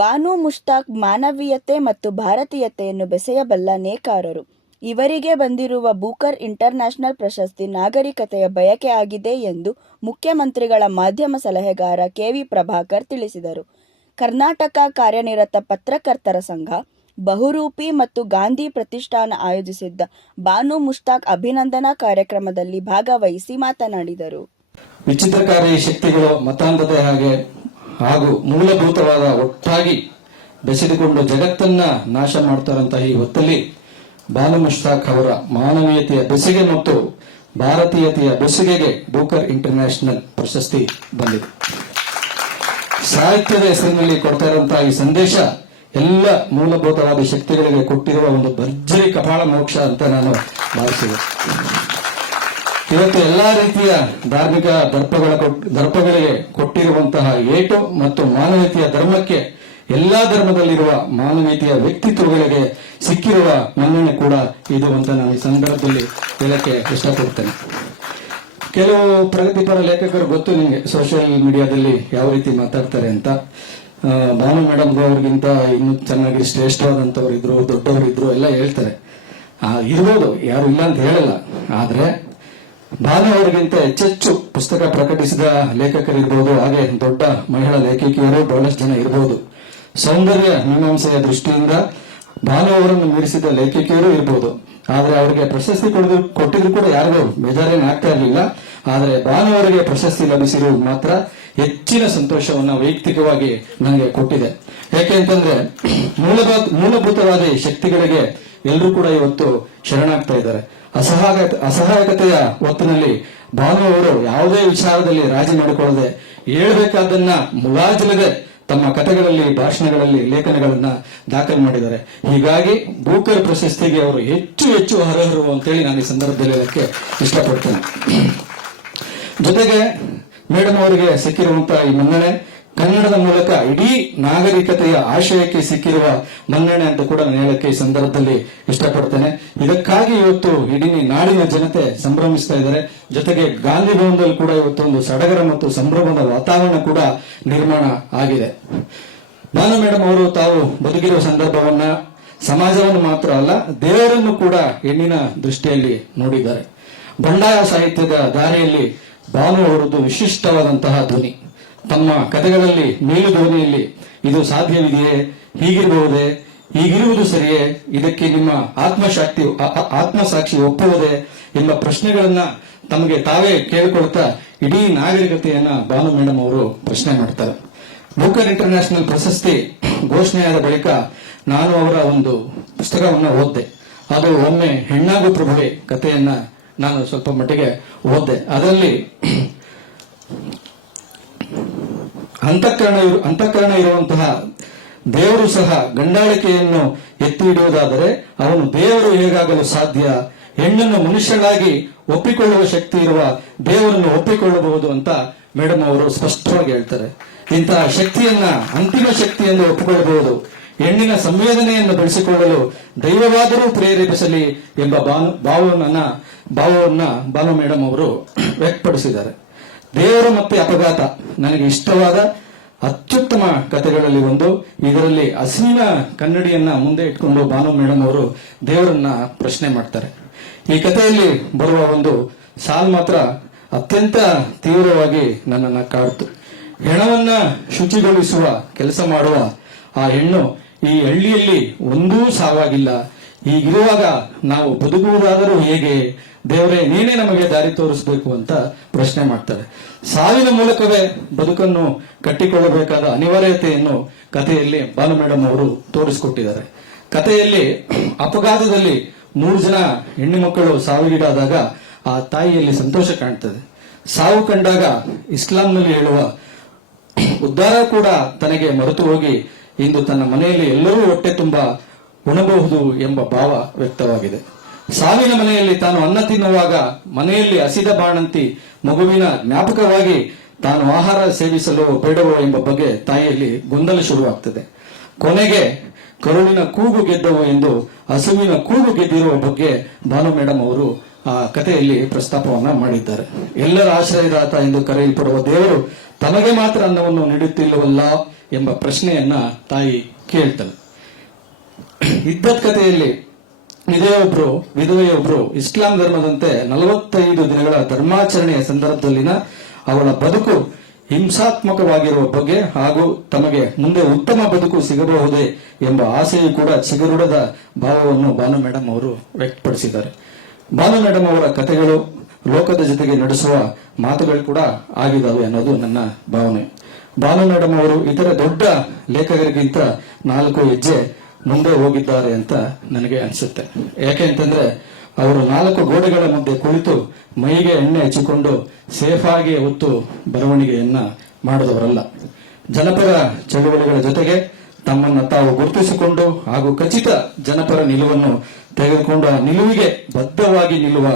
ಬಾನು ಮುಷ್ತಾಕ್ ಮಾನವೀಯತೆ ಮತ್ತು ಭಾರತೀಯತೆಯನ್ನು ಬೆಸೆಯಬಲ್ಲ ನೇಕಾರರು. ಇವರಿಗೆ ಬಂದಿರುವ ಬೂಕರ್ ಇಂಟರ್ನ್ಯಾಷನಲ್ ಪ್ರಶಸ್ತಿ ನಾಗರಿಕತೆಯ ಬಯಕೆ ಆಗಿದೆ ಎಂದು ಮುಖ್ಯಮಂತ್ರಿಗಳ ಮಾಧ್ಯಮ ಸಲಹೆಗಾರ ಕೆವಿ ಪ್ರಭಾಕರ್ ತಿಳಿಸಿದರು. ಕರ್ನಾಟಕ ಕಾರ್ಯನಿರತ ಪತ್ರಕರ್ತರ ಸಂಘ, ಬಹುರೂಪಿ ಮತ್ತು ಗಾಂಧಿ ಪ್ರತಿಷ್ಠಾನ ಆಯೋಜಿಸಿದ್ದ ಬಾನು ಮುಷ್ತಾಕ್ ಅಭಿನಂದನಾ ಕಾರ್ಯಕ್ರಮದಲ್ಲಿ ಭಾಗವಹಿಸಿ ಮಾತನಾಡಿದರು. ವಿಚಿತ್ರಕಾರಿ ಶಕ್ತಿಗಳು ಮತಾಂಧತೆ ಹಾಗೆ ಹಾಗೂ ಮೂಲಭೂತವಾದ ಒಟ್ಟಾಗಿ ಬೆಸೆದುಕೊಂಡು ಜಗತ್ತನ್ನ ನಾಶ ಮಾಡ್ತಾರಂತಹ ಈ ಹೊತ್ತಲ್ಲಿ ಬಾನು ಮುಷ್ತಾಕ್ ಅವರ ಮಾನವೀಯತೆಯ ಬೆಸಿಗೆ ಮತ್ತು ಭಾರತೀಯತೆಯ ಬೆಸುಗೆಗೆ ಬೂಕರ್ ಇಂಟರ್ನ್ಯಾಷನಲ್ ಪ್ರಶಸ್ತಿ ಬಂದಿದೆ. ಸಾಹಿತ್ಯದ ಹೆಸರಿನಲ್ಲಿ ಕೊಡ್ತಾ ಈ ಸಂದೇಶ ಎಲ್ಲ ಮೂಲಭೂತವಾದ ಶಕ್ತಿಗಳಿಗೆ ಕೊಟ್ಟಿರುವ ಒಂದು ಭರ್ಜರಿ ಕಪಾಳ ಮೋಕ್ಷ ಅಂತ ನಾನು ಭಾವಿಸಿದೆ ಇವತ್ತು ಎಲ್ಲಾ ರೀತಿಯ ಧಾರ್ಮಿಕ ದರ್ಪಗಳ ದರ್ಪಗಳಿಗೆ ಕೊಟ್ಟಿರುವಂತಹ ಏಟು ಮತ್ತು ಮಾನವೀಯತೆಯ ಧರ್ಮಕ್ಕೆ ಎಲ್ಲಾ ಧರ್ಮದಲ್ಲಿರುವ ಮಾನವೀಯತೆಯ ವ್ಯಕ್ತಿತ್ವಗಳಿಗೆ ಸಿಕ್ಕಿರುವ ಮನ್ನಣೆ ಕೂಡ ಇದು ಅಂತ ನಾನು ಈ ಸಂದರ್ಭದಲ್ಲಿ ಹೇಳಕ್ಕೆ ಇಷ್ಟಪಡ್ತೇನೆ. ಕೆಲವು ಪ್ರಗತಿಪರ ಲೇಖಕರು ಗೊತ್ತು ನಿಮಗೆ ಸೋಷಿಯಲ್ ಮೀಡಿಯಾದಲ್ಲಿ ಯಾವ ರೀತಿ ಮಾತಾಡ್ತಾರೆ ಅಂತ. ಭಾನು ಮೇಡಮ್ ಅವ್ರಿಗಿಂತ ಇನ್ನೂ ಚೆನ್ನಾಗಿ ಶ್ರೇಷ್ಠವಾದಂಥವ್ರು ಇದ್ರು ದೊಡ್ಡವರು ಇದ್ರು ಎಲ್ಲ ಹೇಳ್ತಾರೆ. ಇರ್ಬೋದು, ಯಾರು ಇಲ್ಲ ಅಂತ ಹೇಳಲ್ಲ. ಆದ್ರೆ ಭಾನು ಅವರಿಗಿಂತ ಹೆಚ್ಚೆಚ್ಚು ಪುಸ್ತಕ ಪ್ರಕಟಿಸಿದ ಲೇಖಕರಿರ್ಬೋದು, ಹಾಗೆ ದೊಡ್ಡ ಮಹಿಳಾ ಲೇಖಕಿಯರು ಬಹಳಷ್ಟು ಜನ ಇರ್ಬೋದು. ಸೌಂದರ್ಯ ಮೀಮಾಂಸೆಯ ದೃಷ್ಟಿಯಿಂದ ಭಾನು ಅವರನ್ನು ಮೀರಿಸಿದ ಲೇಖಕಿಯರು ಇರ್ಬೋದು. ಆದರೆ ಅವರಿಗೆ ಪ್ರಶಸ್ತಿ ಕೊಡದು, ಕೊಟ್ಟಿದ್ರು ಕೂಡ ಯಾರಿಗೂ ಬೇಜಾರೇನು ಆಗ್ತಾ ಇರಲಿಲ್ಲ. ಆದರೆ ಭಾನು ಅವರಿಗೆ ಪ್ರಶಸ್ತಿ ಲಭಿಸಿರುವುದು ಮಾತ್ರ ಹೆಚ್ಚಿನ ಸಂತೋಷವನ್ನು ವೈಯಕ್ತಿಕವಾಗಿ ನನಗೆ ಕೊಟ್ಟಿದೆ. ಯಾಕೆ ಅಂತಂದ್ರೆ, ಮೂಲಭೂತ, ಮೂಲಭೂತವಾದ ಶಕ್ತಿಗಳಿಗೆ ಎಲ್ಲರೂ ಕೂಡ ಇವತ್ತು ಶರಣಾಗ್ತಾ ಇದ್ದಾರೆ. ಅಸಹಾಯ, ಅಸಹಾಯಕತೆಯ ಹೊತ್ತಿನಲ್ಲಿ ಭಾನು ಅವರು ಯಾವುದೇ ವಿಚಾರದಲ್ಲಿ ರಾಜಿ ಮಾಡಿಕೊಳ್ಳದೆ ಹೇಳ್ಬೇಕಾದನ್ನ ಮುಲಾಜಿಲ್ಲದೆ ತಮ್ಮ ಕಥೆಗಳಲ್ಲಿ, ಭಾಷಣಗಳಲ್ಲಿ, ಲೇಖನಗಳನ್ನ ದಾಖಲು ಮಾಡಿದ್ದಾರೆ. ಹೀಗಾಗಿ ಬೂಕರ್ ಪ್ರಶಸ್ತಿಗೆ ಅವರು ಹೆಚ್ಚು ಹೆಚ್ಚು ಅರ್ಹರು ಅಂತೇಳಿ ನಾನು ಈ ಸಂದರ್ಭದಲ್ಲಿ ಹೇಳಕ್ಕೆ ಇಷ್ಟಪಡ್ತೇನೆ. ಜೊತೆಗೆ ಮೇಡಮ್ ಅವರಿಗೆ ಸಿಕ್ಕಿರುವಂತಹ ಈ ಮನ್ನಣೆ, ಕನ್ನಡದ ಮೂಲಕ ಇಡೀ ನಾಗರಿಕತೆಯ ಆಶಯಕ್ಕೆ ಸಿಕ್ಕಿರುವ ಮನ್ನಣೆ ಅಂತ ಕೂಡ ನಾನು ಹೇಳಕ್ಕೆ ಈ ಸಂದರ್ಭದಲ್ಲಿ ಇಷ್ಟಪಡ್ತೇನೆ. ಇದಕ್ಕಾಗಿ ಇವತ್ತು ಇಡೀ ನಾಡಿನ ಜನತೆ ಸಂಭ್ರಮಿಸ್ತಾ ಇದ್ದಾರೆ. ಜೊತೆಗೆ ಗಾಂಧಿ ಭವನದಲ್ಲಿ ಕೂಡ ಇವತ್ತು ಒಂದು ಸಡಗರ ಮತ್ತು ಸಂಭ್ರಮದ ವಾತಾವರಣ ಕೂಡ ನಿರ್ಮಾಣ ಆಗಿದೆ. ನಾನು ಮೇಡಮ್ ಅವರು ತಾವು ಬದುಕಿರುವ ಸಂದರ್ಭವನ್ನ ಸಮಾಜವನ್ನು ಮಾತ್ರ ಅಲ್ಲ, ದೇವರನ್ನು ಕೂಡ ಹೆಣ್ಣಿನ ದೃಷ್ಟಿಯಲ್ಲಿ ನೋಡಿದ್ದಾರೆ. ಬಂಡಾಯ ಸಾಹಿತ್ಯದ ದಾರಿಯಲ್ಲಿ ಭಾನು ಅವರದ್ದು ವಿಶಿಷ್ಟವಾದಂತಹ ಧ್ವನಿ. ತಮ್ಮ ಕಥೆಗಳಲ್ಲಿ ಮೇಲು ಧ್ವನಿಯಲ್ಲಿ ಇದು ಸಾಧ್ಯವಿದೆಯೇ? ಹೀಗಿರಬಹುದೇ? ಹೀಗಿರುವುದು ಸರಿಯೇ? ಇದಕ್ಕೆ ನಿಮ್ಮ ಆತ್ಮಶಕ್ತಿ ಆತ್ಮಸಾಕ್ಷಿ ಒಪ್ಪುವುದೇ? ಎಂಬ ಪ್ರಶ್ನೆಗಳನ್ನ ತಮಗೆ ತಾವೇ ಕೇಳಿಕೊಳ್ತಾ ಇಡೀ ನಾಗರಿಕತೆಯನ್ನ ಬಾನು ಮೇಡಮ್ ಅವರು ಪ್ರಶ್ನೆ ಮಾಡ್ತಾರೆ. ಬೂಕರ್ ಇಂಟರ್ನ್ಯಾಷನಲ್ ಪ್ರಶಸ್ತಿ ಘೋಷಣೆಯಾದ ಬಳಿಕ ನಾನು ಅವರ ಒಂದು ಪುಸ್ತಕವನ್ನು ಓದ್ದೆ. ಅದು ಒಮ್ಮೆ ಹೆಣ್ಣಾಗು ಪ್ರಭುವೆ ಕಥೆಯನ್ನ ನಾನು ಸ್ವಲ್ಪ ಮಟ್ಟಿಗೆ ಓದಿದೆ. ಅದರಲ್ಲಿ ಅಂತಃಕರಣ ಅಂತಃಕರಣ ಇರುವಂತಹ ದೇವರು ಸಹ ಗಂಡಾಳಿಕೆಯನ್ನು ಎತ್ತಿ ಇಡುವುದಾದರೆ ಅವನು ದೇವರು ಹೇಗಾಗಲು ಸಾಧ್ಯ? ಹೆಣ್ಣನ್ನು ಮನುಷ್ಯನಾಗಿ ಒಪ್ಪಿಕೊಳ್ಳುವ ಶಕ್ತಿ ಇರುವ ದೇವರನ್ನು ಒಪ್ಪಿಕೊಳ್ಳಬಹುದು ಅಂತ ಮೇಡಮ್ ಅವರು ಸ್ಪಷ್ಟವಾಗಿ ಹೇಳ್ತಾರೆ. ಇಂತಹ ಶಕ್ತಿಯನ್ನ ಅಂತಿಮ ಶಕ್ತಿ ಎಂದು ಒಪ್ಪಿಕೊಳ್ಳಬಹುದು. ಹೆಣ್ಣಿನ ಸಂವೇದನೆಯನ್ನು ಬೆಳೆಸಿಕೊಳ್ಳಲು ದೈವವಾದರೂ ಪ್ರೇರೇಪಿಸಲಿ ಎಂಬ ಭಾವವನ್ನ ಭಾವವನ್ನ ಬಾಲ ಮೇಡಮ್ ಅವರು ವ್ಯಕ್ತಪಡಿಸಿದ್ದಾರೆ. ದೇವರು ಮತ್ತೆ ಅಪಘಾತ. ನನಗೆ ಇಷ್ಟವಾದ ಅತ್ಯುತ್ತಮ ಕಥೆಗಳಲ್ಲಿ ಒಂದು. ಇದರಲ್ಲಿ ಹಸಿವಿನ ಕನ್ನಡಿಯನ್ನ ಮುಂದೆ ಇಟ್ಕೊಂಡು ಭಾನು ಮೇಡಮ್ ಅವರು ದೇವರನ್ನ ಪ್ರಶ್ನೆ ಮಾಡ್ತಾರೆ. ಈ ಕಥೆಯಲ್ಲಿ ಬರುವ ಒಂದು ಸಾಲ್ ಮಾತ್ರ ಅತ್ಯಂತ ತೀವ್ರವಾಗಿ ನನ್ನನ್ನ ಕಾಡ್ತು. ಹೆಣವನ್ನ ಶುಚಿಗೊಳಿಸುವ ಕೆಲಸ ಮಾಡುವ ಆ ಹೆಣ್ಣು ಈ ಹಳ್ಳಿಯಲ್ಲಿ ಒಂದೂ ಸಾವಾಗಿಲ್ಲ. ಹೀಗಿರುವಾಗ ನಾವು ಬದುಕುವುದಾದರೂ ಹೇಗೆ? ದೇವರೇ, ನೀನೇ ನಮಗೆ ದಾರಿ ತೋರಿಸಬೇಕು ಅಂತ ಪ್ರಶ್ನೆ ಮಾಡ್ತಾರೆ. ಸಾವಿನ ಮೂಲಕವೇ ಬದುಕನ್ನು ಕಟ್ಟಿಕೊಳ್ಳಬೇಕಾದ ಅನಿವಾರ್ಯತೆಯನ್ನು ಕಥೆಯಲ್ಲಿ ಬಾಲು ಮೇಡಮ್ ಅವರು ತೋರಿಸಿಕೊಟ್ಟಿದ್ದಾರೆ. ಕಥೆಯಲ್ಲಿ ಅಪಘಾತದಲ್ಲಿ ಮೂರು ಜನ ಹೆಣ್ಣು ಮಕ್ಕಳು ಸಾವಿಗೀಡಾದಾಗ ಆ ತಾಯಿಯಲ್ಲಿ ಸಂತೋಷ ಕಾಣ್ತದೆ. ಸಾವು ಕಂಡಾಗ ಇಸ್ಲಾಂನಲ್ಲಿ ಹೇಳುವ, ಉದ್ಧಾರ ಕೂಡ ತನಗೆ ಮರೆತು ಹೋಗಿ ಇಂದು ತನ್ನ ಮನೆಯಲ್ಲಿ ಎಲ್ಲರೂ ಹೊಟ್ಟೆ ತುಂಬ ಉಣಬಹುದು ಎಂಬ ಭಾವ ವ್ಯಕ್ತವಾಗಿದೆ. ಸಾವಿನ ಮನೆಯಲ್ಲಿ ತಾನು ಅನ್ನ ತಿನ್ನುವಾಗ ಮನೆಯಲ್ಲಿ ಹಸಿದ ಬಾಣಂತಿ ಮಗುವಿನ ಜ್ಞಾಪಕವಾಗಿ ತಾನು ಆಹಾರ ಸೇವಿಸಲು ಬೇಡವೋ ಎಂಬ ಬಗ್ಗೆ ತಾಯಿಯಲ್ಲಿ ಗೊಂದಲ ಶುರುವಾಗ್ತದೆ. ಕೊನೆಗೆ ಕರುಳಿನ ಕೂಗು ಗೆದ್ದವು ಎಂದು ಹಸುವಿನ ಕೂಗು ಗೆದ್ದಿರುವ ಬಗ್ಗೆ ಭಾನು ಮೇಡಮ್ ಅವರು, ಆ, ಕಥೆಯಲ್ಲಿ ಪ್ರಸ್ತಾಪವನ್ನ ಮಾಡಿದ್ದಾರೆ. ಎಲ್ಲರ ಆಶ್ರಯದಾತ ಎಂದು ಕರೆಯಲ್ಪಡುವ ದೇವರು ತಮಗೆ ಮಾತ್ರ ಅನ್ನವನ್ನು ನೀಡುತ್ತಿಲ್ಲವಲ್ಲ ಎಂಬ ಪ್ರಶ್ನೆಯನ್ನ ತಾಯಿ ಕೇಳ್ತಾಳೆ ಇದ್ದ ಕಥೆಯಲ್ಲಿ ಇದೇ ಒಬ್ರು ವಿಧವೆಯೊಬ್ರು ಇಸ್ಲಾಂ ಧರ್ಮದಂತೆ ನಲವತ್ತೈದು ದಿನಗಳ ಧರ್ಮಾಚರಣೆಯ ಸಂದರ್ಭದಲ್ಲಿನ ಅವಳ ಬದುಕು ಹಿಂಸಾತ್ಮಕವಾಗಿರುವ ಬಗ್ಗೆ ಹಾಗೂ ತಮಗೆ ಮುಂದೆ ಉತ್ತಮ ಬದುಕು ಸಿಗಬಹುದೇ ಎಂಬ ಆಸೆಯೂ ಕೂಡ ಚಿಗುರುಡದ ಭಾವವನ್ನು ಬಾನು ಮೇಡಮ್ ಅವರು ವ್ಯಕ್ತಪಡಿಸಿದ್ದಾರೆ. ಬಾನು ಮೇಡಮ್ ಅವರ ಕಥೆಗಳು ಲೋಕದ ಜೊತೆಗೆ ನಡೆಸುವ ಮಾತುಗಳು ಕೂಡ ಆಗಿದಾವೆ ಅನ್ನೋದು ನನ್ನ ಭಾವನೆ. ಬಾನು ಮೇಡಮ್ ಅವರು ಇತರ ದೊಡ್ಡ ಲೇಖಕರಿಗಿಂತ ನಾಲ್ಕು ಹೆಜ್ಜೆ ಮುಂದೆ ಹೋಗಿದ್ದಾರೆ ಅಂತ ನನಗೆ ಅನಿಸುತ್ತೆ. ಯಾಕೆ ಅಂತಂದ್ರೆ ಅವರು ನಾಲ್ಕು ಗೋಡೆಗಳ ಮುಂದೆ ಕುಳಿತು ಮೈಗೆ ಎಣ್ಣೆ ಹಚ್ಚಿಕೊಂಡು ಸೇಫ್ ಆಗಿ ಹೊತ್ತು ಬರವಣಿಗೆಯನ್ನ ಮಾಡಿದವರಲ್ಲ. ಜನಪರ ಚಳುವಳಿಗಳ ಜೊತೆಗೆ ತಮ್ಮನ್ನು ತಾವು ಗುರುತಿಸಿಕೊಂಡು ಹಾಗೂ ಖಚಿತ ಜನಪರ ನಿಲುವನ್ನು ತೆಗೆದುಕೊಂಡು ಆ ನಿಲುವಿಗೆ ಬದ್ಧವಾಗಿ ನಿಲ್ಲುವ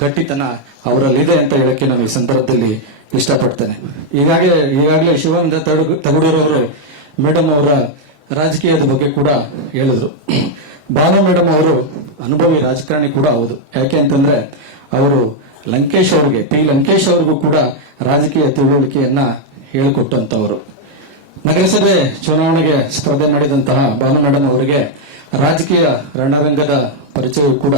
ಗಟ್ಟಿತನ ಅವರಲ್ಲಿದೆ ಅಂತ ಹೇಳಕ್ಕೆ ನಾನು ಈ ಸಂದರ್ಭದಲ್ಲಿ ಇಷ್ಟಪಡ್ತೇನೆ. ಈಗಾಗಲೇ ಈಗಾಗಲೇ ಶಿವಾನಂದ ತಗಡು ತಗಡೂರವರು ಮೇಡಮ್ ಅವರ ರಾಜಕೀಯದ ಬಗ್ಗೆ ಕೂಡ ಹೇಳಿದ್ರು. ಬಾನು ಮೇಡಮ್ ಅವರು ಅನುಭವಿ ರಾಜಕಾರಣಿ ಕೂಡ ಹೌದು. ಯಾಕೆ ಅಂತಂದ್ರೆ ಅವರು ಲಂಕೇಶ್ ಅವರಿಗೆ, ಪಿ ಲಂಕೇಶ್ ಅವ್ರಿಗೂ ಕೂಡ ರಾಜಕೀಯ ತಿಳುವಳಿಕೆಯನ್ನ ಹೇಳಿಕೊಟ್ಟಂತವರು. ನಗರಸಭೆ ಚುನಾವಣೆಗೆ ಸ್ಪರ್ಧೆ ಮಾಡಿದಂತಹ ಬಾನು ಮೇಡಮ್ ಅವರಿಗೆ ರಾಜಕೀಯ ರಣರಂಗದ ಪರಿಚಯ ಕೂಡ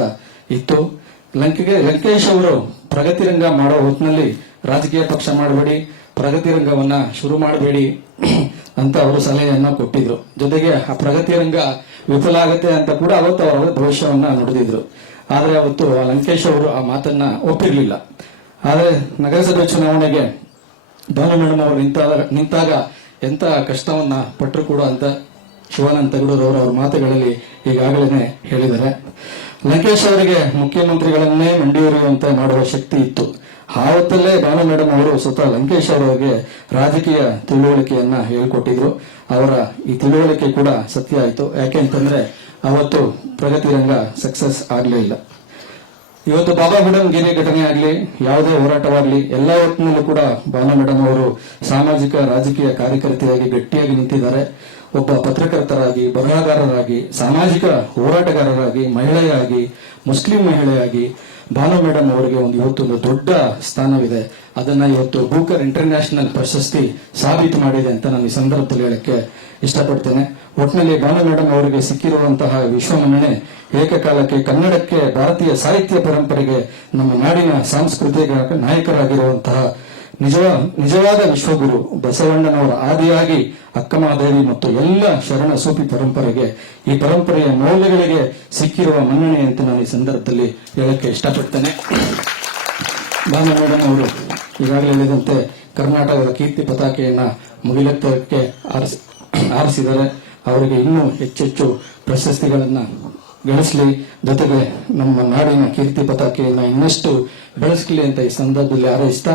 ಇತ್ತು. ಲಂಕೆಗೆ, ಲಂಕೇಶ್ ಅವರು ಪ್ರಗತಿ ರಂಗ ಮಾಡೋ ಹೊತ್ತಿನಲ್ಲಿ ರಾಜಕೀಯ ಪಕ್ಷ ಮಾಡಬೇಡಿ, ಪ್ರಗತಿ ರಂಗವನ್ನ ಶುರು ಮಾಡಬೇಡಿ. ಅಂತ ಅವರು ಸಲಹೆಯನ್ನ ಕೊಟ್ಟಿದ್ರು. ಜೊತೆಗೆ ಆ ಪ್ರಗತಿ ರಂಗ ವಿಫಲ ಆಗುತ್ತೆ ಅಂತ ಕೂಡ ಅವತ್ತು ಅವರ ಭವಿಷ್ಯವನ್ನ ನುಡಿದಿದ್ರು. ಆದ್ರೆ ಅವತ್ತು ಲಂಕೇಶ್ ಅವರು ಆ ಮಾತನ್ನ ಒಪ್ಪಿರಲಿಲ್ಲ. ಆದ್ರೆ ನಗರಸಭೆ ಚುನಾವಣೆಗೆ ಭಾನು ಮೇಡಮ್ ಅವರು ನಿಂತಾಗ ನಿಂತಾಗ ಎಂತ ಕಷ್ಟವನ್ನ ಪಟ್ಟರು ಕೂಡ ಅಂತ ಶಿವಾನಂದ ತಗಡೂರವರು ಅವ್ರ ಮಾತುಗಳಲ್ಲಿ ಈಗಾಗಲೇ ಹೇಳಿದ್ದಾರೆ. ಲಂಕೇಶ್ ಅವರಿಗೆ ಮುಖ್ಯಮಂತ್ರಿಗಳನ್ನೇ ಮಂಡಿಯೂರುವಂತೆ ಮಾಡುವ ಶಕ್ತಿ ಇತ್ತು. ಆವತ್ತಲ್ಲೇ ಬಾಲ ಮೇಡಮ್ ಅವರು ಸ್ವತಃ ಲಂಕೇಶ್ ಅವರವರಿಗೆ ರಾಜಕೀಯ ತಿಳುವಳಿಕೆಯನ್ನ ಹೇಳ್ಕೊಟ್ಟಿದ್ರು. ಅವರ ಈ ತಿಳುವಳಿಕೆ ಕೂಡ ಸತ್ಯ ಆಯಿತು. ಯಾಕೆ ಅಂತಂದ್ರೆ ಅವತ್ತು ಪ್ರಗತಿ ರಂಗ ಸಕ್ಸಸ್ ಆಗಲೇ ಇಲ್ಲ. ಇವತ್ತು ಬಾಬಾ ಗಿರಿ ಘಟನೆ ಆಗಲಿ, ಯಾವುದೇ ಹೋರಾಟವಾಗಲಿ, ಎಲ್ಲ ಹೊತ್ತಿನಲ್ಲೂ ಕೂಡ ಬಾಲ ಮೇಡಮ್ ಅವರು ಸಾಮಾಜಿಕ, ರಾಜಕೀಯ ಕಾರ್ಯಕರ್ತೆಯಾಗಿ ಗಟ್ಟಿಯಾಗಿ ನಿಂತಿದ್ದಾರೆ. ಒಬ್ಬ ಪತ್ರಕರ್ತರಾಗಿ, ಬರಹಗಾರರಾಗಿ, ಸಾಮಾಜಿಕ ಹೋರಾಟಗಾರರಾಗಿ, ಮಹಿಳೆಯಾಗಿ, ಮುಸ್ಲಿಂ ಮಹಿಳೆಯಾಗಿ ಭಾನು ಮೇಡಮ್ ಅವರಿಗೆ ಒಂದು ಇವತ್ತೊಂದು ದೊಡ್ಡ ಸ್ಥಾನವಿದೆ. ಅದನ್ನ ಇವತ್ತು ಬೂಕರ್ ಇಂಟರ್ನ್ಯಾಷನಲ್ ಪ್ರಶಸ್ತಿ ಸಾಬೀತು ಮಾಡಿದೆ ಅಂತ ನಾನು ಈ ಸಂದರ್ಭದಲ್ಲಿ ಹೇಳಕ್ಕೆ ಇಷ್ಟಪಡ್ತೇನೆ. ಒಟ್ಟಿನಲ್ಲಿ ಭಾನು ಮೇಡಮ್ ಅವರಿಗೆ ಸಿಕ್ಕಿರುವಂತಹ ವಿಶ್ವಮನ್ನಣೆ ಏಕಕಾಲಕ್ಕೆ ಕನ್ನಡಕ್ಕೆ ಭಾರತೀಯ ಸಾಹಿತ್ಯ ಪರಂಪರೆಗೆ ನಮ್ಮ ನಾಡಿನ ಸಾಂಸ್ಕೃತಿಕ ನಾಯಕರಾಗಿರುವಂತಹ ನಿಜವ, ನಿಜವಾದ ವಿಶ್ವಗುರು ಬಸವಣ್ಣನವರ ಆದಿಯಾಗಿ ಅಕ್ಕಮಹಾದೇವಿ ಮತ್ತು ಎಲ್ಲ ಶರಣ ಸೂಪಿ ಪರಂಪರೆಗೆ ಈ ಪರಂಪರೆಯ ಮೌಲ್ಯಗಳಿಗೆ ಸಿಕ್ಕಿರುವ ಮನ್ನಣೆ ಅಂತ ನಾನು ಈ ಸಂದರ್ಭದಲ್ಲಿ ಹೇಳಕ್ಕೆ ಇಷ್ಟಪಡ್ತೇನೆ. ಮೇಡಮ್ ಅವರು, ಈಗಾಗಲೇ ಹೇಳಿದಂತೆ ಕರ್ನಾಟಕದ ಕೀರ್ತಿ ಪತಾಕೆಯನ್ನ ಮುಗಿಲೆತ್ತಕ್ಕೆ ಆರಿಸಿ ಆರಿಸಿದರೆ ಅವರಿಗೆ ಇನ್ನೂ ಹೆಚ್ಚೆಚ್ಚು ಪ್ರಶಸ್ತಿಗಳನ್ನ ಗಳಿಸಲಿ. ಜೊತೆಗೆ ನಮ್ಮ ನಾಡಿನ ಕೀರ್ತಿ ಪತಾಕೆಯನ್ನ ಇನ್ನಷ್ಟು ಬೆಳೆಸ್ಲಿ ಅಂತ ಈ ಸಂದರ್ಭದಲ್ಲಿ ಹಾರೈಸ್ತಾ